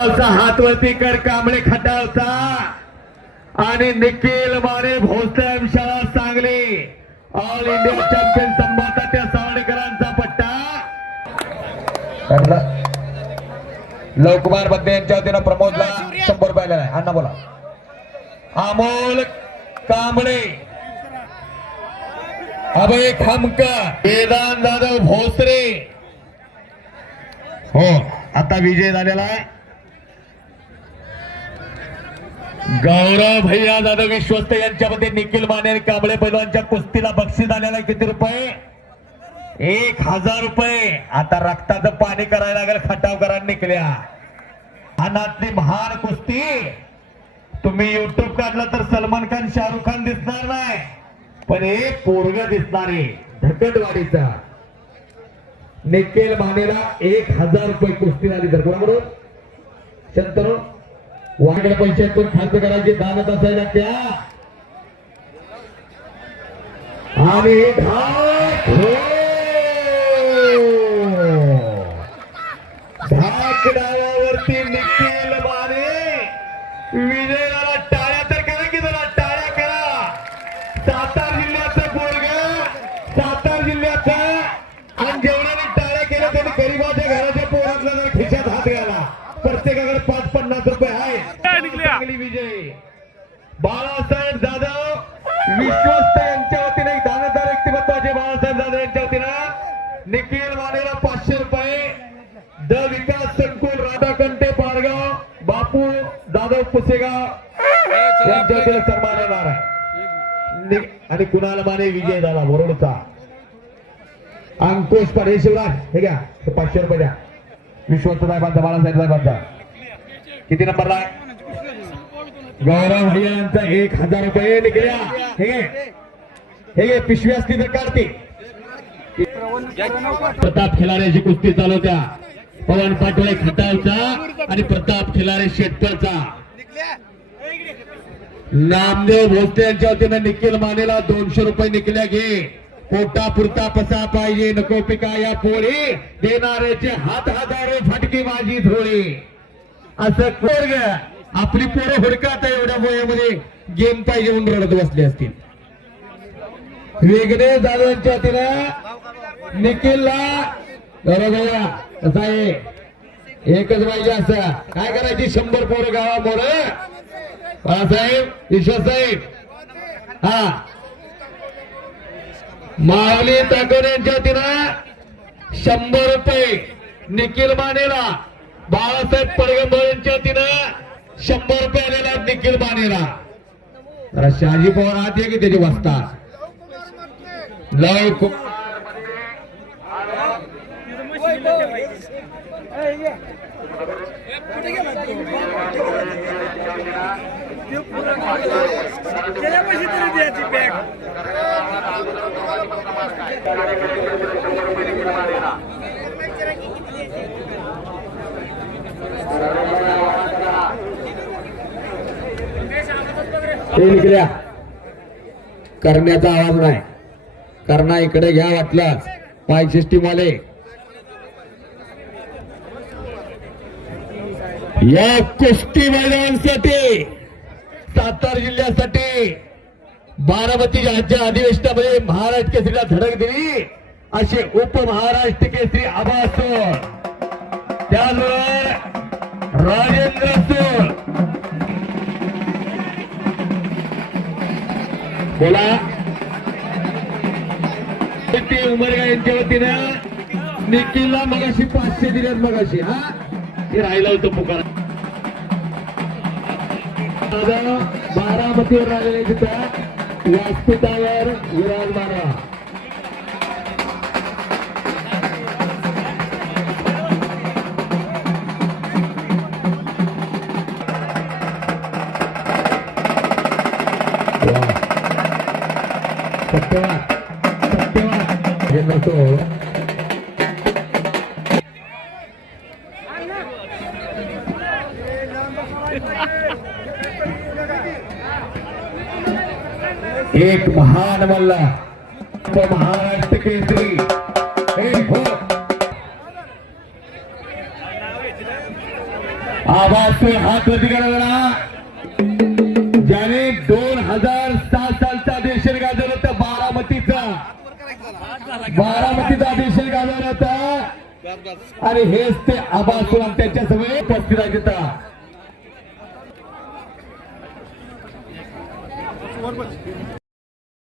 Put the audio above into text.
चा हात वरती कर कांबळे खटावचा आणि निखिल माने भोसले शाळा सांगली. ऑल इंडिया चॅम्पियन संभाषण त्या सावडेकरांचा पट्टा. लवकुमार बद्दे यांच्या वतीनं प्रमोदला शंभर रुपये आलेला आहे. अण्णा बोला. अमोल कांबळे. अभय खामकर. वेदांत जाधव भोसरे हो आता विजय झालेला आहे. गौरव भैया जाधव विश्वस्त यांच्यामध्ये निखिल माने आणि कांबळे पैलवानच्या कुस्तीला बक्षीस आलेला आहे. किती रुपये? एक हजार रुपये. आता रक्ताचं पाणी करायला लागेल खटावकरांनी निघल्या अनातली महान कुस्ती. तुम्ही युट्यूब काढला तर सलमान खान शाहरुख खान दिसणार नाही. पण हे पोरग दिसणार आहे धकटवाडीचा. निखिल मानेला एक हजार रुपये कुस्ती आली तर. बरोबर शंतरू वाकडे पैशात पण करायची दानत असायला त्या. आणि धाक हो. धाक डावावरती निखिल माने. विजयाला टाळ्या तर करा की जरा टाळ्या करा. सातारा जिल्ह्याचा पोरग सातारा जिल्ह्याचा. आणि जेवणाने टाळ्या केल्या त्याने गरीबाच्या घराच्या पोरातला जर खिशात हात घाला. प्रत्येकाकडे पाच पन्नास रुपये आहे विजय. बाळासाहेब जाधव विश्वस्त यांच्या वतीने दानदार व्यक्तिमत्वाचे बाळासाहेब जाधव यांच्या वतीनं निखिल मानेला पाचशे रुपये. द विकास संकुल राधाकंठे पारगाव बापू जाधव पुसेगाव यांच्या वतीने सन्मान येणार आहे. आणि कुणाल माने विजय झाला? वरोडचा अंकुश पडे शिवराज हे घ्या. पाचशे रुपये द्या. विश्वस्त साहेबांचा बाळासाहेब साहेबांचा. किती नंबरला आहे? गौरव भैया यांचा एक हजार रुपये निघल्या हे हे पिशवी असती तर काढते. प्रताप खिलाऱ्याची कुस्ती चालवत्या पवन पाटोळे खटावचा आणि प्रताप खिलारे शेटकरचा नामदेव भोसले यांच्या वतीनं निखिल मानेला दोनशे रुपये निकल्या घे. पोटा पुरता पसा पाहिजे नको पिका या पोळी देणाऱ्याचे हात हजारो फटकी माझी थोडी असं पोरग आपली पोरं हुडकात एवढ्या वयामध्ये गेम पाहिजे म्हणून रडत बसले असतील. वेगळे दादांच्या तिला निखिलला बरोबर आहे एकच पाहिजे असं. काय करायची शंभर पोरं गावा गावामोर बाळासाहेब विश्वास साहेब. हा. माऊली ताकद यांच्या वतीनं शंभर रुपये निखिल मानेला बाळासाहेब पडगंबर यांच्या तिनं निखिल मानेला जरा शहाजी पवार आत ये की त्याची वाजता. लव गेल्या पैसे तरी द्यायची बॅग. हे निकल्या करण्याचा आवाज नाही. करणा इकडे घ्या वाटलाच पाय सिस्टीम आले या कुस्ती मैदानासाठी सातारा जिल्ह्यासाठी बारामती राज्य अधिवेशनामध्ये महाराष्ट्र केसरीला धडक दिली. असे उपमहाराष्ट्र केसरी आभासोर त्याचबरोबर राजेंद्र सोळ बोला. उमरगा यांच्या वतीनं? निखिलला मगाशी पाचशे दिल्यात मगाशी हा? हे राहिला होतं पुकार. बारामतीवर राहिलेले तिथं व्यासपीठावर विराजमान एक महान मल्ला तो महाराष्ट्र केसरी हे हो. आवाज हात वरती करा आणि हेच ते आबास त्यांच्या सगळे उपस्थित आहेत इथं.